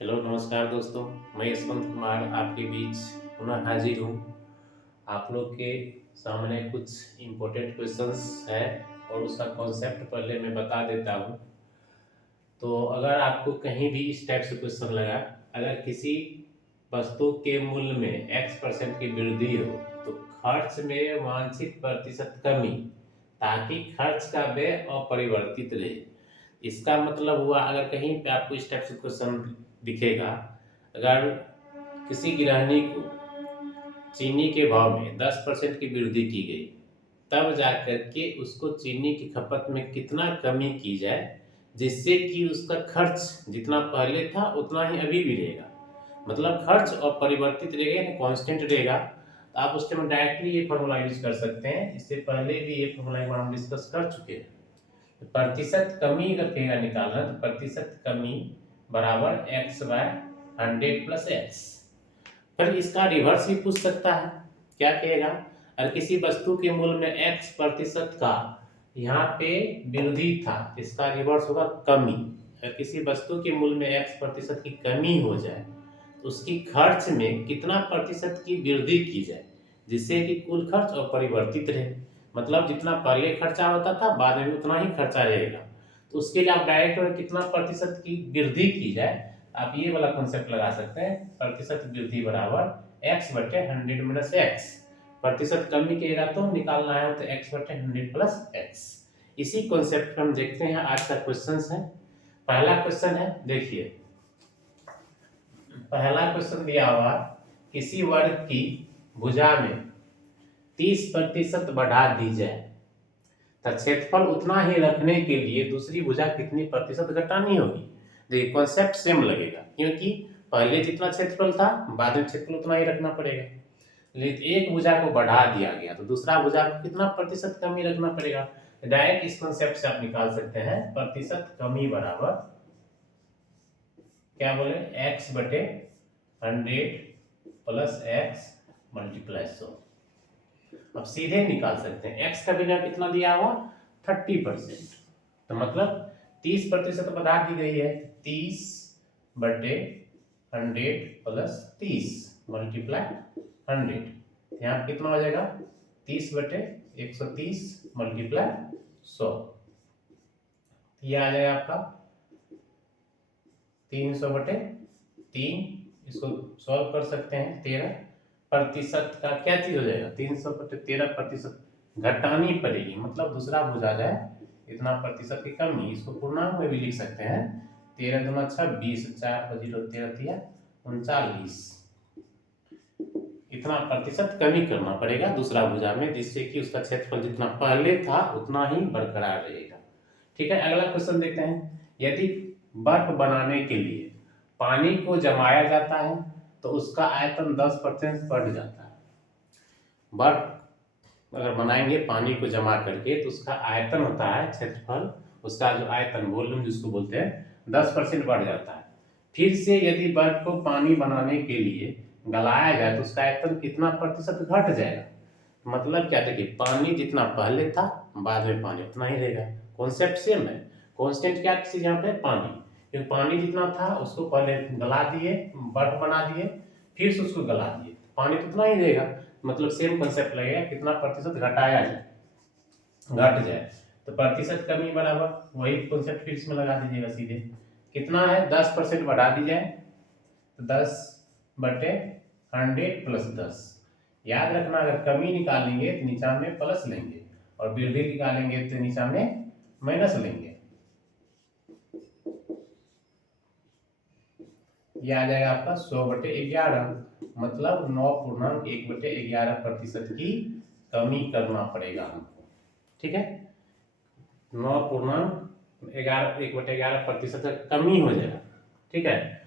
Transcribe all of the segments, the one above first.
Hello नमस्कार दोस्तों। मैं यशवंत कुमार आपके बीच पुनः हाजिर हूँ। आप लोग के सामने कुछ इम्पोर्टेंट क्वेश्चंस है और उसका कॉन्सेप्ट पहले मैं बता देता हूँ। तो अगर आपको कहीं भी इस टाइप से क्वेश्चन लगा, अगर किसी वस्तु के मूल्य में x% की वृद्धि हो तो खर्च में वांछित प्रतिशत कमी, ताकि खर्च का व्यय अपरिवर्तित रहे। इसका मतलब हुआ, अगर कहीं पे आपको इस टाइप से क्वेश्चन दिखेगा, अगर किसी गृहिणी को चीनी के भाव में 10% की वृद्धि की गई, तब जाकर के उसको चीनी की खपत में कितना कमी की जाए जिससे कि उसका खर्च जितना पहले था उतना ही अभी भी रहेगा। मतलब खर्च और परिवर्तित रहेगा, यानी कांस्टेंट रहेगा। तो आप उस टाइम डायरेक्टली ये फॉर्मूला यूज कर सकते हैं। इससे पहले भी ये फॉर्मूला एक बार हम डिस्कस कर चुके हैं। तो प्रतिशत कमी अगर कहेगा निकालना, तो प्रतिशत कमी बराबर एक्स बाय 100 प्लस एक्स। फिर इसका रिवर्स भी पूछ सकता है। क्या कहेगा, अगर किसी वस्तु के मूल्य में x प्रतिशत का यहाँ पे वृद्धि था, इसका रिवर्स होगा कमी। अगर किसी वस्तु के मूल्य में x प्रतिशत की कमी हो जाए तो उसकी खर्च में कितना प्रतिशत की वृद्धि की जाए जिससे कि कुल खर्च अपरिवर्तित रहे। मतलब जितना पहले खर्चा होता था बाद में उतना ही खर्चा रहेगा। तो उसके लिए आप डायरेक्ट कितना प्रतिशत की वृद्धि की जाए, आप ये वाला कॉन्सेप्ट लगा सकते हैं। प्रतिशत वृद्धि बराबर एक्स बटे 100 माइनस एक्स। प्रतिशत कमी कहेगा तो निकालना है तो एक्स बटे 100 प्लस एक्स। इसी कॉन्सेप्ट हम देखते हैं। आज का क्वेश्चन है, पहला क्वेश्चन है, देखिए। पहला क्वेश्चन दिया हुआ, किसी वर्ग की भुजा में 30% बढ़ा दी जाए तो क्षेत्रफल उतना ही रखने के लिए दूसरी भुजा कितनी प्रतिशत घटानी होगी। देखिए कॉन्सेप्ट सेम लगेगा, क्योंकि पहले जितना क्षेत्रफल था बाद में क्षेत्रफल उतना ही रखना पड़ेगा। लेकिन एक भुजा को बढ़ा दिया गया तो दूसरा भुजा को कितना प्रतिशत कमी रखना पड़ेगा। डायरेक्ट इस कॉन्सेप्ट से आप निकाल सकते हैं, प्रतिशत कमी बराबर क्या बोले, एक्स बटे 100 प्लस एक्स मल्टीप्लाई 100। अब सीधे निकाल सकते हैं। एक्स का वैल्यू कितना दिया हुआ, 30%। तो मतलब 30% बढ़ा दी गई है, 30 बटे 100 प्लस 30 मल्टीप्लाई 100। यहाँ कितना हो जाएगा, 30 बटे 130 मल्टीप्लाई 100। ये आ जाएगा आपका 300 बटे 3। इसको सॉल्व कर सकते हैं। 13% का क्या चीज हो जाएगा, 300 बटे 13% घटानी पड़ेगी। मतलब दूसरा भुजा जाए इतना प्रतिशत की कमी। इसको पूर्णांक में भी लिख सकते हैं। 13 दूना 26, 4 0 13 39, इतना प्रतिशत कमी करना पड़ेगा दूसरा भुजा में, जिससे कि उसका क्षेत्रफल जितना पहले था उतना ही बरकरार रहेगा। ठीक है, अगला क्वेश्चन देखते हैं। यदि बर्फ बनाने के लिए पानी को जमाया जाता है तो उसका आयतन 10% बढ़ जाता है। बर्फ अगर बनाएंगे पानी को जमा करके तो उसका आयतन होता है क्षेत्रफल, उसका जो आयतन वॉल्यूम जिसको बोलते हैं, 10% बढ़ जाता है। फिर से यदि बर्फ को पानी बनाने के लिए गलाया जाए तो उसका आयतन कितना प्रतिशत घट जाएगा। मतलब क्या, देखिए पानी जितना पहले था बाद में पानी उतना ही रहेगा। कॉन्सेप्ट सेम है। कांस्टेंट क्या चीज यहाँ पे, पानी। क्योंकि पानी जितना था उसको पहले गला दिए, बर्फ बना दिए, फिर से उसको गला दिए, पानी तो उतना ही रहेगा। मतलब सेम कॉन्सेप्ट लगेगा, कितना प्रतिशत घटाया जाए, घट जाए। तो प्रतिशत कमी बराबर वही कॉन्सेप्ट फिर इसमें लगा दीजिएगा सीधे। कितना है, 10% बढ़ा दी जाए तो 10 बटे 100 प्लस 10। याद रखना, अगर कमी निकालेंगे तो नीचा में प्लस लेंगे और वृद्धि निकालेंगे तो नीचा में माइनस लेंगे। ये आ जाएगा आपका 100 बटे 11। मतलब 9.1/11% की कमी करना पड़ेगा हमको। ठीक है, 9.1/11% कमी हो जाएगा। ठीक है,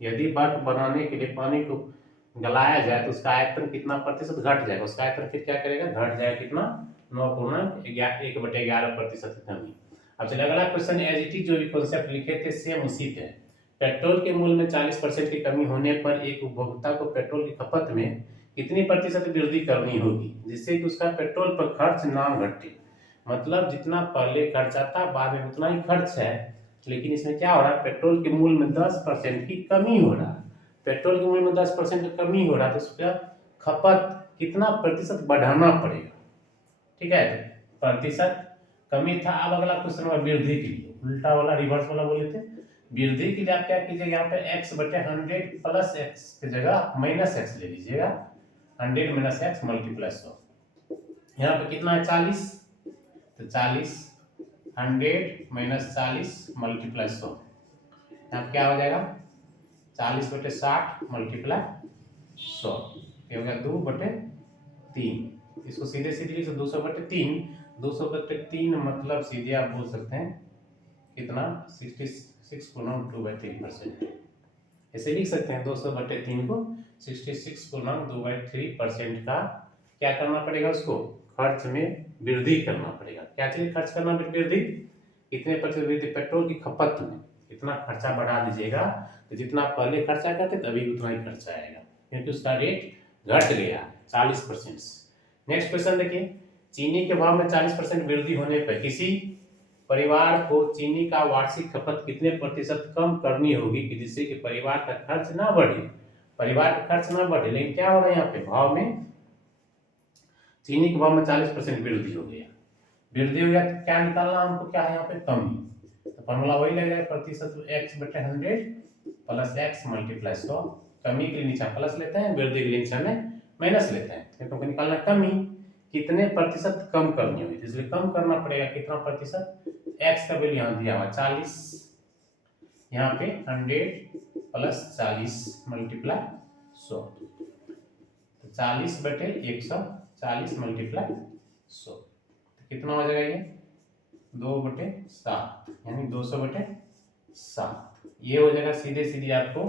यदि बर्फ बनाने के लिए पानी को गलाया जाए तो उसका आयतन कितना प्रतिशत घट जाएगा। उसका आयतन फिर क्या करेगा, घट जाएगा कितना, 9.1/11% कमी। अब चलिए अगला क्वेश्चन, एज इट इज जो भी कॉन्सेप्ट लिखे थे सेम उसी पे। पेट्रोल के मूल्य में 40% की कमी होने पर एक उपभोक्ता को पेट्रोल की खपत में कितनी प्रतिशत वृद्धि करनी होगी जिससे कि उसका पेट्रोल पर खर्च ना घटे। मतलब जितना पहले खर्चा था बाद में उतना ही खर्च है, लेकिन इसमें क्या हो रहा है, पेट्रोल के मूल्य में 10% की कमी हो रहा है। पेट्रोल के मूल्य में 10% की कमी हो रहा है तो उसका खपत कितना प्रतिशत बढ़ाना पड़ेगा। ठीक है, तो प्रतिशत कमी था। अब अगला क्वेश्चन हुआ वृद्धि के लिए, उल्टा वाला रिवर्स वाला बोले थे। वृद्धि के लिए आप क्या कीजिएगा, यहाँ पे x/100 प्लस x की जगह माइनस x ले लीजिएगा। 100 माइनस x मल्टीप्लाई 100। यहाँ पे कितना है 40, तो 40 100 माइनस 40 मल्टीप्लाई 100, यहाँ पे क्या हो जाएगा 40/60 मल्टीप्लाई 100, ये हो गया 2/3। इसको सीधे सीधे लिख 200/3। 200/3 मतलब सीधे आप बोल सकते हैं कितना 66 गुणन 2/3%। ऐसे लिख सकते हैं 200/3 को 66 गुणन 2/3% का क्या करना पड़ेगा, उसको खर्च में वृद्धि करना पड़ेगा। क्या चीज खर्च करना वृद्धि, कितने प्रतिशत वृद्धि, पेट्रोल की खपत में इतना खर्चा बढ़ा दीजिएगा तो जितना पहले खर्चा करते थे अभी उतना ही खर्चा आएगा, क्योंकि उसका रेट घट गया 40%। नेक्स्ट क्वेश्चन देखिए, चीनी के भाव में 40% वृद्धि होने पर किसी परिवार को चीनी का वार्षिक खपत कितने प्रतिशत कम करनी होगी कि जिससे कि परिवार का खर्च ना बढ़े। परिवार का खर्च ना बढ़े, लेकिन क्या होगा यहाँ पे भाव में, चीनी के भाव में 40% वृद्धि हो गया। वृद्धि हो गया तो क्या निकालना हमको, क्या है यहाँ पे कमी, तो फॉर्मूला वही लगेगा प्रतिशत x/100 प्लस x मल्टीप्लाई 100। कमी के लिए नीचे प्लस लेते हैं, वृद्धि के लिए नीचे में माइनस लेते हैं। तो हमको निकालना कमी कितने प्रतिशत कम करनी होगी, इसलिए कम करना पड़ेगा कितना प्रतिशत, x का वैल्यू यहाँ दिया हुआ 40, यहाँ पे 100 प्लस 40 मल्टीप्लाई 100, तो 40/140 मल्टीप्लाई 100 कितना हो जाएगा, ये 2/7 यानी 200/7। ये हो जाएगा सीधे सीधे आपको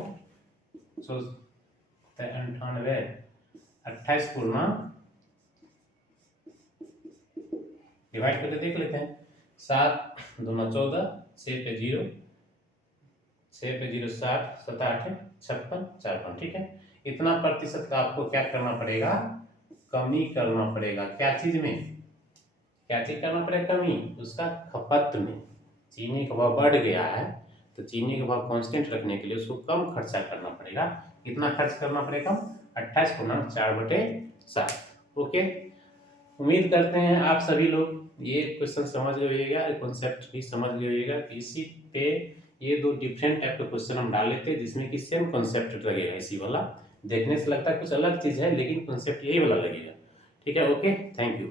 98 28 पूर्णांक डिवाइड करके देख लेते हैं। 7 दूना 14, 6 पे 0, 6 पे 0 60, 7 8 56, 4 ठीक है। इतना प्रतिशत का आपको क्या करना पड़ेगा, कमी करना पड़ेगा। क्या चीज में, क्या चीज करना पड़ेगा कमी, उसका खपत में। चीनी का भाव बढ़ गया है तो चीनी का भाव कांस्टेंट रखने के लिए उसको कम खर्चा करना पड़ेगा। कितना खर्च करना पड़ेगा, 28 गुणा 4/7। ओके, उम्मीद करते हैं आप सभी लोग ये क्वेश्चन समझ गए होइएगा, कॉन्सेप्ट भी समझ गए होइएगा। इसी पे ये दो डिफरेंट टाइप के क्वेश्चन हम डाल लेते हैं जिसमें कि सेम कॉन्सेप्ट लगेगा। इसी वाला देखने से लगता है कुछ अलग चीज है लेकिन कॉन्सेप्ट यही वाला लगेगा। ठीक है, ओके, थैंक यू।